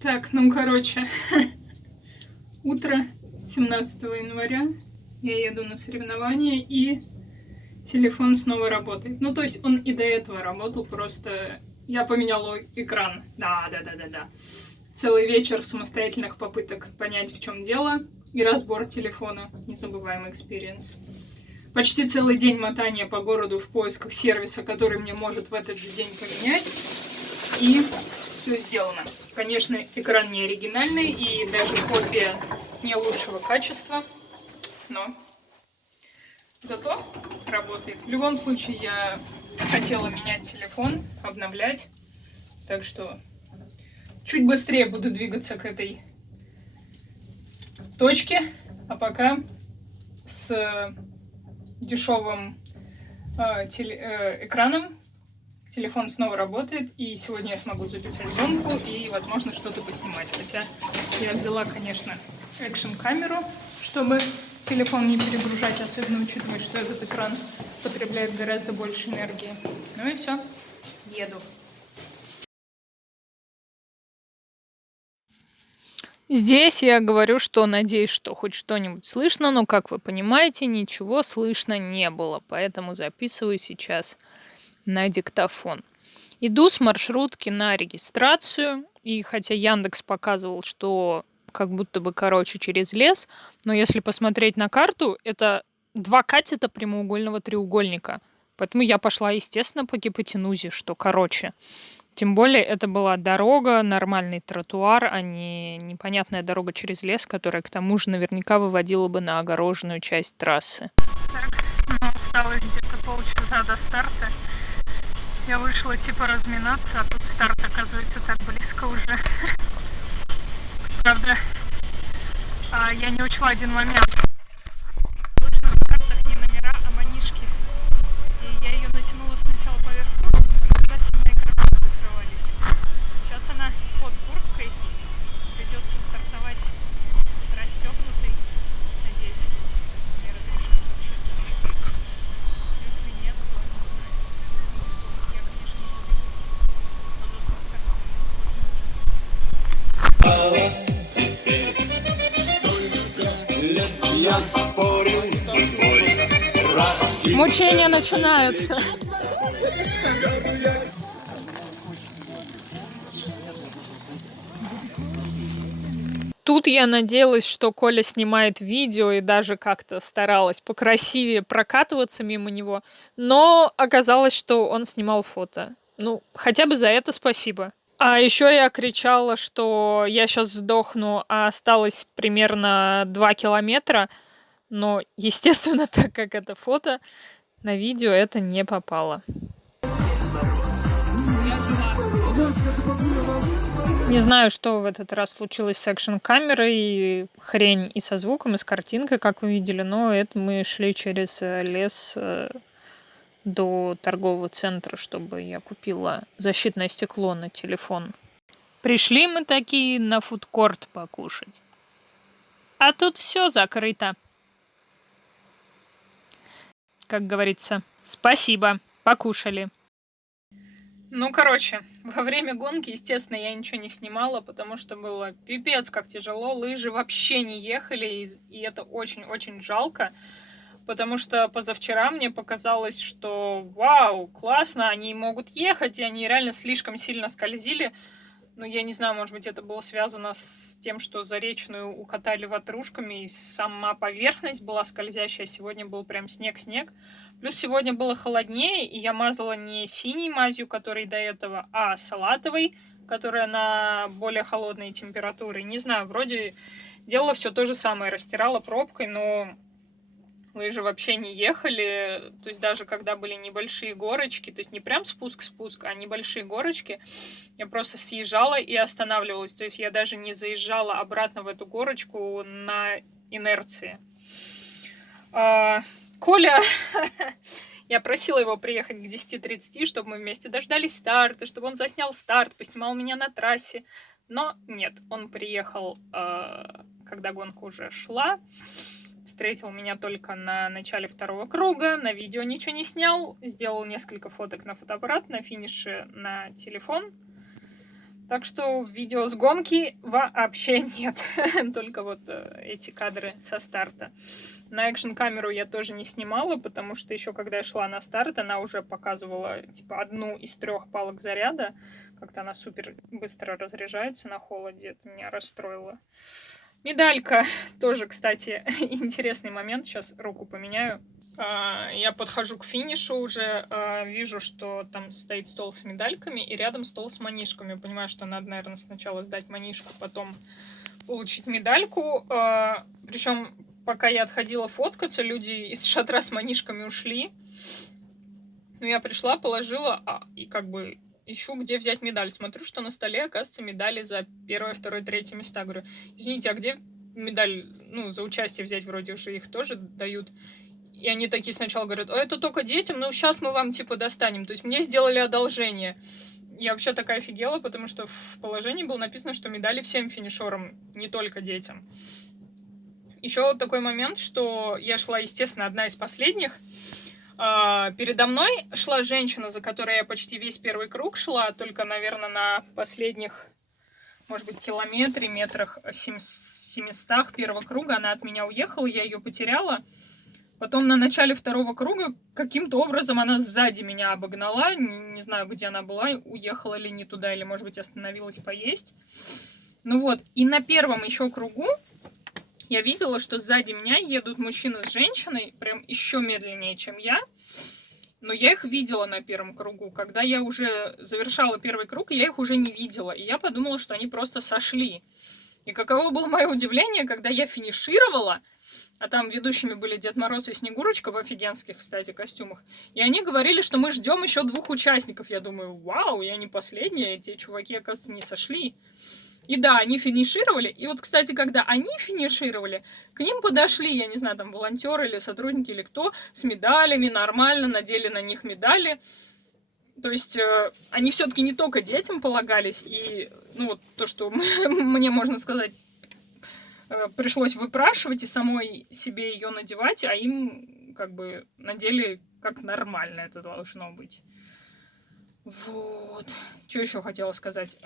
Так, ну, короче, утро 17 января, я еду на соревнования, и телефон снова работает. Ну, то есть он и до этого работал, просто я поменяла экран. Да. Целый вечер самостоятельных попыток понять, в чем дело, и разбор телефона. Незабываемый экспириенс. Почти целый день мотания по городу в поисках сервиса, который мне может в этот же день поменять. И все сделано. Конечно, экран не оригинальный, и даже копия не лучшего качества, но зато работает. В любом случае, я хотела менять телефон, обновлять, так что чуть быстрее буду двигаться к этой точке, а пока с дешевым экраном телефон снова работает, и сегодня я смогу записать гонку и, возможно, что-то поснимать. Хотя я взяла, конечно, экшн-камеру, чтобы телефон не перегружать, особенно учитывая, что этот экран потребляет гораздо больше энергии. Ну и все, еду. Здесь я говорю, что надеюсь, что хоть что-нибудь слышно, но, как вы понимаете, ничего слышно не было, поэтому записываю сейчас на диктофон. Иду с маршрутки на регистрацию, и хотя Яндекс показывал, что как будто бы короче через лес, но если посмотреть на карту, это 2 катета прямоугольного треугольника. Поэтому я пошла, естественно, по гипотенузе, что короче. Тем более это была дорога, нормальный тротуар, а не непонятная дорога через лес, которая к тому же наверняка выводила бы на огороженную часть трассы. Так, ну, осталось где-то полчаса до старта. Я вышла типа разминаться, а тут старт оказывается так близко уже. Правда, я не учла один момент. Обычно в стартах не номера, а манишки. И я ее натянула сначала поверх куртки, но когда сильные карманы закрывались. Сейчас она под курткой. Придется стартовать расстегнутой. Надеюсь, мне разрешат вообще. Если нет, то не знаю. Я, конечно, не побегу. Но зато в карманы Теперь столько лет я спорил с судьбой. мучения начинаются. Тут я надеялась, что Коля снимает видео и даже как-то старалась покрасивее прокатываться мимо него, но оказалось, что он снимал фото. Ну, хотя бы за это спасибо. А еще я кричала, что я сейчас сдохну, а осталось примерно 2 километра, но, естественно, так как это фото, на видео это не попало. Не знаю, что в этот раз случилось с экшн-камерой, хрень и со звуком, и с картинкой, как вы видели, но это мы шли через лес до торгового центра, чтобы я купила защитное стекло на телефон. Пришли мы такие на фудкорт покушать. А тут все закрыто. Как говорится, спасибо, покушали. Ну, короче, во время гонки, естественно, я ничего не снимала, потому что было пипец как тяжело. Лыжи вообще не ехали, и это очень-очень жалко. Потому что позавчера мне показалось, что вау, классно, они могут ехать, и они реально слишком сильно скользили. Ну, я не знаю, может быть, это было связано с тем, что Заречную укатали ватрушками, и сама поверхность была скользящая. Сегодня был прям снег-снег. Плюс сегодня было холоднее, и я мазала не синей мазью, которой до этого, а салатовой, которая на более холодные температуры. Не знаю, вроде делала все то же самое, растирала пробкой, но лыжи вообще не ехали, то есть даже когда были небольшие горочки, то есть не прям спуск-спуск, а небольшие горочки, я просто съезжала и останавливалась, то есть я даже не заезжала обратно в эту горочку на инерции. Коля, я просила его приехать к 10:30, чтобы мы вместе дождались старта, чтобы он заснял старт, поснимал меня на трассе, но нет, он приехал, когда гонка уже шла. Встретил меня только на начале 2-го круга, на видео ничего не снял, сделал несколько фоток на фотоаппарат, на финише на телефон. Так что видео с гонки вообще нет. Только вот эти кадры со старта. На экшн-камеру я тоже не снимала, потому что еще когда я шла на старт, она уже показывала типа одну из 3 палок заряда. Как-то она супер быстро разряжается на холоде. Это меня расстроило. Медалька. Тоже, кстати, интересный момент. Сейчас руку поменяю. Я подхожу к финишу уже, вижу, что там стоит стол с медальками, и рядом стол с манишками. Понимаю, что надо, наверное, сначала сдать манишку, потом получить медальку. Причем, пока я отходила фоткаться, люди из шатра с манишками ушли. Ну, я пришла, положила, и как бы ищу, где взять медаль. Смотрю, что на столе, оказывается, медали за 1, 2, 3 места. Говорю, извините, а где медаль, ну, за участие взять? Вроде уже их тоже дают. И они такие сначала говорят, это только детям, ну сейчас мы вам типа достанем. То есть мне сделали одолжение. Я вообще такая офигела, потому что в положении было написано, что медали всем финишерам, не только детям. Еще вот такой момент, что я шла, естественно, одна из последних. Передо мной шла женщина, за которой я почти весь первый круг шла, только, наверное, на последних, может быть, километре, метрах 700 первого круга она от меня уехала, я ее потеряла. Потом на начале 2 круга каким-то образом она сзади меня обогнала. Не знаю, где она была, уехала ли не туда, или, может быть, остановилась поесть. Ну вот, и на первом еще кругу я видела, что сзади меня едут мужчина с женщиной, прям еще медленнее, чем я. Но я их видела на первом кругу. Когда я уже завершала первый круг, я их уже не видела. И я подумала, что они просто сошли. И каково было мое удивление, когда я финишировала, а там ведущими были Дед Мороз и Снегурочка в офигенских, кстати, костюмах. И они говорили, что мы ждем еще 2 участников. Я думаю, вау, я не последняя, эти чуваки, оказывается, не сошли. И да, они финишировали. И вот, кстати, когда они финишировали, к ним подошли, я не знаю, там волонтеры или сотрудники, или кто, с медалями, нормально надели на них медали. То есть они все-таки не только детям полагались. И, ну, вот то, что мне, можно сказать, пришлось выпрашивать и самой себе ее надевать, а им как бы надели как нормально это должно быть. Вот. Что еще хотела сказать?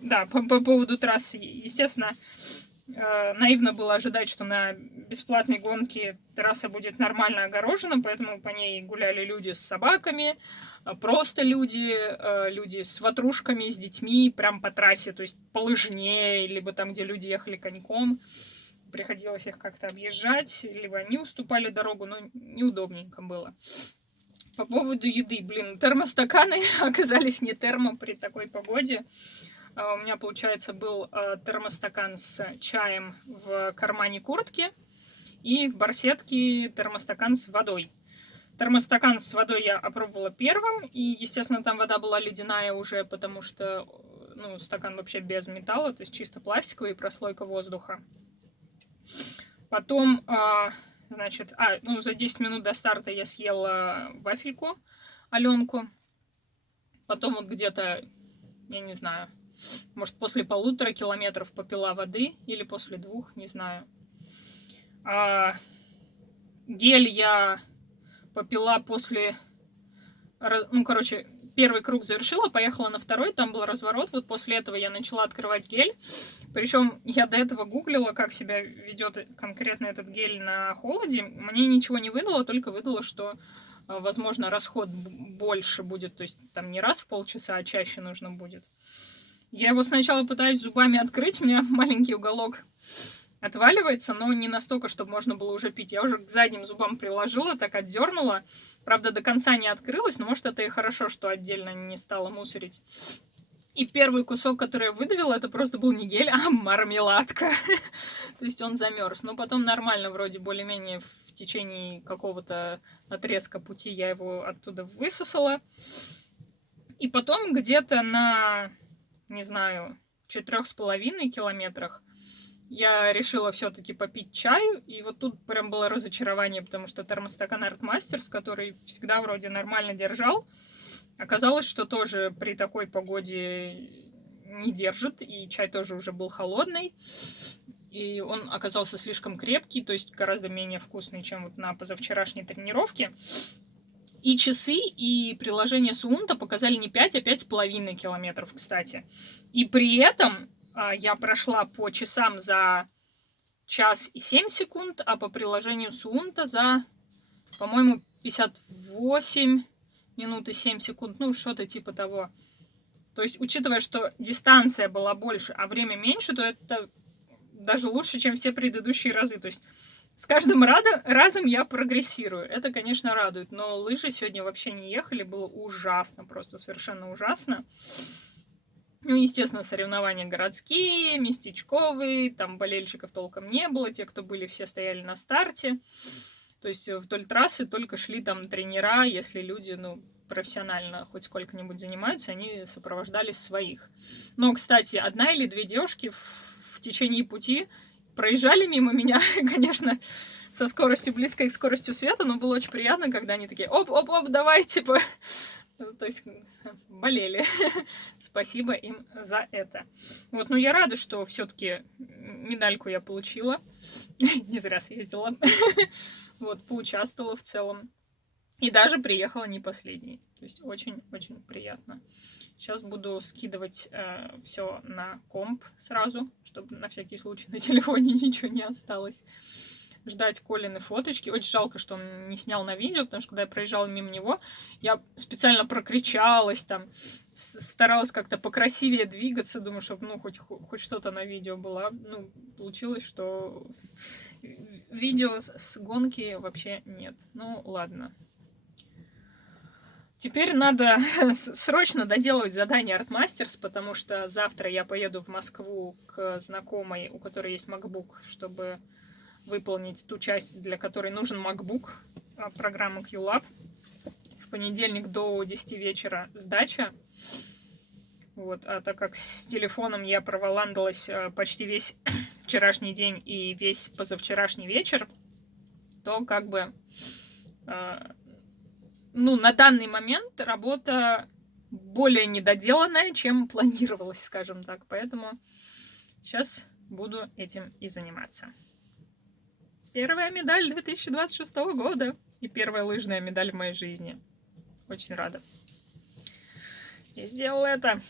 Да, по поводу трассы. Естественно, наивно было ожидать, что на бесплатной гонке трасса будет нормально огорожена, поэтому по ней гуляли люди с собаками, просто люди с ватрушками, с детьми, прям по трассе, то есть по лыжне, либо там, где люди ехали коньком. Приходилось их как-то объезжать, либо они уступали дорогу, но неудобненько было. По поводу еды, термостаканы оказались не термо при такой погоде. У меня, получается, был термостакан с чаем в кармане куртки и в барсетке термостакан с водой. Термостакан с водой я опробовала первым, и, естественно, там вода была ледяная уже, потому что, ну, стакан вообще без металла, то есть чисто пластиковый, прослойка воздуха. Потом, значит, за 10 минут до старта я съела вафельку, Аленку. Потом вот где-то, я не знаю, может, после 1,5 километров попила воды, или после 2, не знаю. Гель я попила после... Ну, короче, первый круг завершила, поехала на второй, там был разворот. Вот после этого я начала открывать гель. Причем я до этого гуглила, как себя ведет конкретно этот гель на холоде. Мне ничего не выдало, только выдало, что, возможно, расход больше будет. То есть там не раз в полчаса, а чаще нужно будет. Я его сначала пытаюсь зубами открыть, у меня маленький уголок отваливается, но не настолько, чтобы можно было уже пить. Я уже к задним зубам приложила, так отдернула. Правда, до конца не открылась, но может это и хорошо, что отдельно не стала мусорить. И первый кусок, который я выдавила, это просто был не гель, а мармеладка. То есть он замерз. Но потом нормально, вроде более-менее в течение какого-то отрезка пути я его оттуда высосала. И потом где-то на, не знаю, 4,5 километрах я решила все-таки попить чаю, и вот тут прям было разочарование, потому что термостакан Art Masters, который всегда вроде нормально держал, оказалось, что тоже при такой погоде не держит, и чай тоже уже был холодный, и он оказался слишком крепкий, то есть гораздо менее вкусный, чем вот на позавчерашней тренировке. И часы, и приложение Суунта показали не 5, а 5,5 километров, кстати. И при этом я прошла по часам за час и 7 секунд, а по приложению Суунта за, по-моему, 58 минут и 7 секунд. Ну, что-то типа того. То есть, учитывая, что дистанция была больше, а время меньше, то это даже лучше, чем все предыдущие разы. То есть, с каждым разом я прогрессирую. Это, конечно, радует. Но лыжи сегодня вообще не ехали. Было ужасно, просто совершенно ужасно. Ну, естественно, соревнования городские, местечковые. Там болельщиков толком не было. Те, кто были, все стояли на старте. То есть вдоль трассы только шли там тренера, если люди, профессионально хоть сколько-нибудь занимаются, они сопровождали своих. Но, кстати, одна или две девушки в течение пути проезжали мимо меня, конечно, со скоростью близкой к скоростью света, но было очень приятно, когда они такие оп-оп-оп, давай, типа, то есть болели. Спасибо им за это. Вот, ну я рада, что все-таки медальку я получила. Не зря съездила. Вот, поучаствовала в целом. И даже приехала не последней. То есть очень-очень приятно. Сейчас буду скидывать все на комп сразу, чтобы на всякий случай на телефоне ничего не осталось. Ждать Колины фоточки. Очень жалко, что он не снял на видео, потому что когда я проезжала мимо него, я специально прокричалась, там, старалась как-то покрасивее двигаться, думаю, чтобы, хоть что-то на видео было. Ну, получилось, что видео с гонки вообще нет. Ну, ладно. Теперь надо срочно доделывать задание Artmasters, потому что завтра я поеду в Москву к знакомой, у которой есть MacBook, чтобы выполнить ту часть, для которой нужен MacBook, программа QLab. В понедельник до 10 вечера сдача. Вот. А так как с телефоном я проволандалась почти весь вчерашний день и весь позавчерашний вечер, то как бы... на данный момент работа более недоделанная, чем планировалось, скажем так. Поэтому сейчас буду этим и заниматься. Первая медаль 2026 года. И первая лыжная медаль в моей жизни. Очень рада. Я сделала это.